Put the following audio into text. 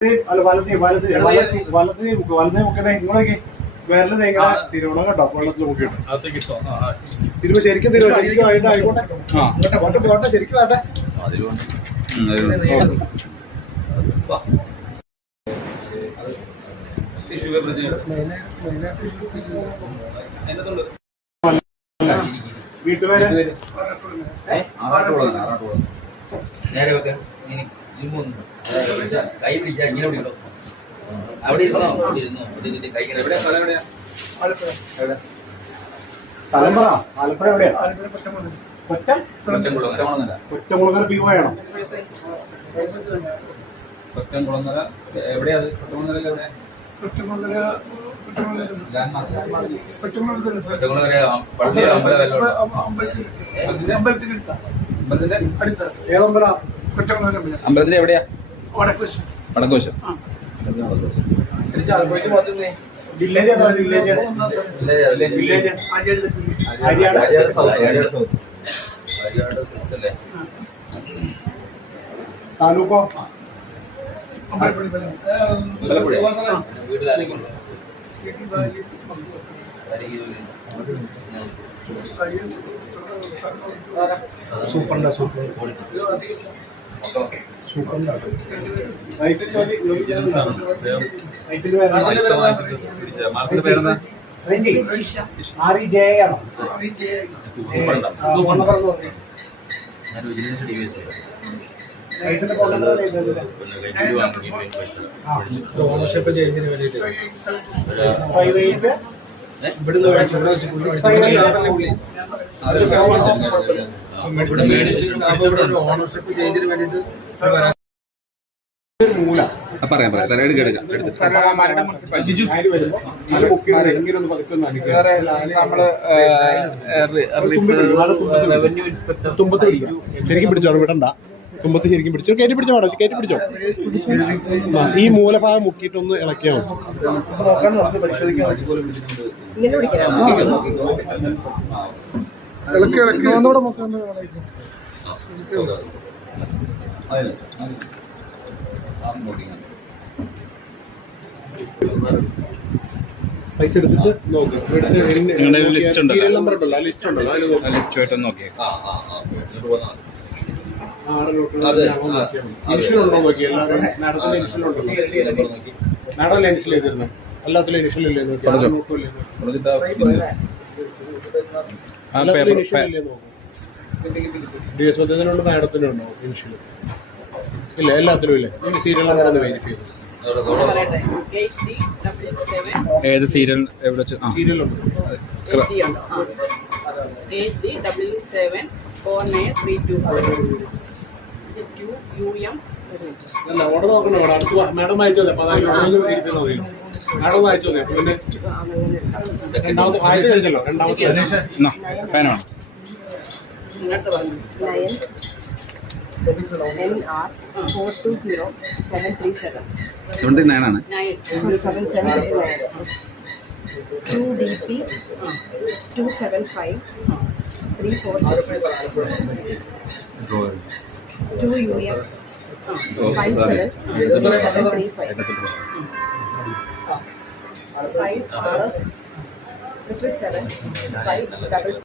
അല്ല വലത് മുക്കണേ ഇങ്ങോട്ടേക്ക് വേറെ തേങ്ങ തിരുവണം കേട്ടോ വെള്ളത്തിൽ മുക്കിയിട്ട് തിരുവ ശരിക്കും ശരിക്കും ആയിക്കോട്ടെ പോട്ടെ ശരിക്കും ആട്ടെ വീട്ടുപേര് നേരെ വെക്ക കൈ പിടിച്ചാ ഇങ്ങനെ പിടിക്കോ അവിടെ ഇരുന്നോ അവിടെ ഇരുന്നു അവിടെ കൈ തലമ്പറ ആലപ്പുഴ എവിടെയാ കൊറ്റംകുളങ്ങര പി പോയാണോ കൊറ്റംകുളങ്ങര എവിടെയാ അമ്പലത്തിന്റെ എവിടെയാ വടക്കുവശം വില്ലേജ് താലൂക്കോ സൂപ്പറിന്റെ ഓണർഷിപ്പ് ചെയ്യുന്നതിന് വേണ്ടിയിട്ട് ഓണർഷിപ്പ് ചെയ്യുന്നതിന് വേണ്ടിയിട്ട് മൂല പറയാം തുമ്പത്ത് ശരിക്കും പിടിച്ചോ വിടണ്ട തുമ്പത്ത് ശരിക്കും പിടിച്ചോ കയറ്റി പിടിച്ചോ കയറ്റി പിടിച്ചോ ഈ മൂലഭാഗം മുക്കിയിട്ടൊന്ന് ഇളക്കിയാൽ മതി ഇളക്കി ഇളക്കി ഒന്നുകൂടെ മുക്കാൻ പൈസ എടുത്തിട്ട് നോക്ക് ലിസ്റ്റ് സീരിയൽ നമ്പർ ഉണ്ടല്ലോ ലിസ്റ്റ് ഉണ്ടല്ലോ ലിസ്റ്റ് നോക്കിയേ ഇൻഷുലുണ്ടോ നോക്കി എല്ലാവരും മാഡത്തിന്റെ ഇൻഷുലുണ്ടല്ലോ മാഡം ഇൻഷുൽ ചെയ്തിരുന്നു എല്ലാത്തിലും ഇൻഷുലല്ലേ നോക്കി DS പദ്ധതിയിലുള്ള മാഡത്തിനുണ്ടോ ഇൻഷുൽ ഇല്ല എല്ലാത്തിലും ഇല്ലേ സീരിയൽ നമ്പർ ഒന്ന് വെരിഫൈ ചെയ്തു ഏത് സീരിയൽ എവിടെ സീരിയലുണ്ട് അല്ല ഓർഡർ നോക്കണോ അടുത്ത് മാഡം അയച്ചോ മാഡം അയച്ചോ പിന്നെ രണ്ടാമത്തെ ആദ്യത്തെ കഴിഞ്ഞല്ലോ രണ്ടാമത്തെ പേനാണ് NR 2DP 275 346 2UM 573735 5RS 777 5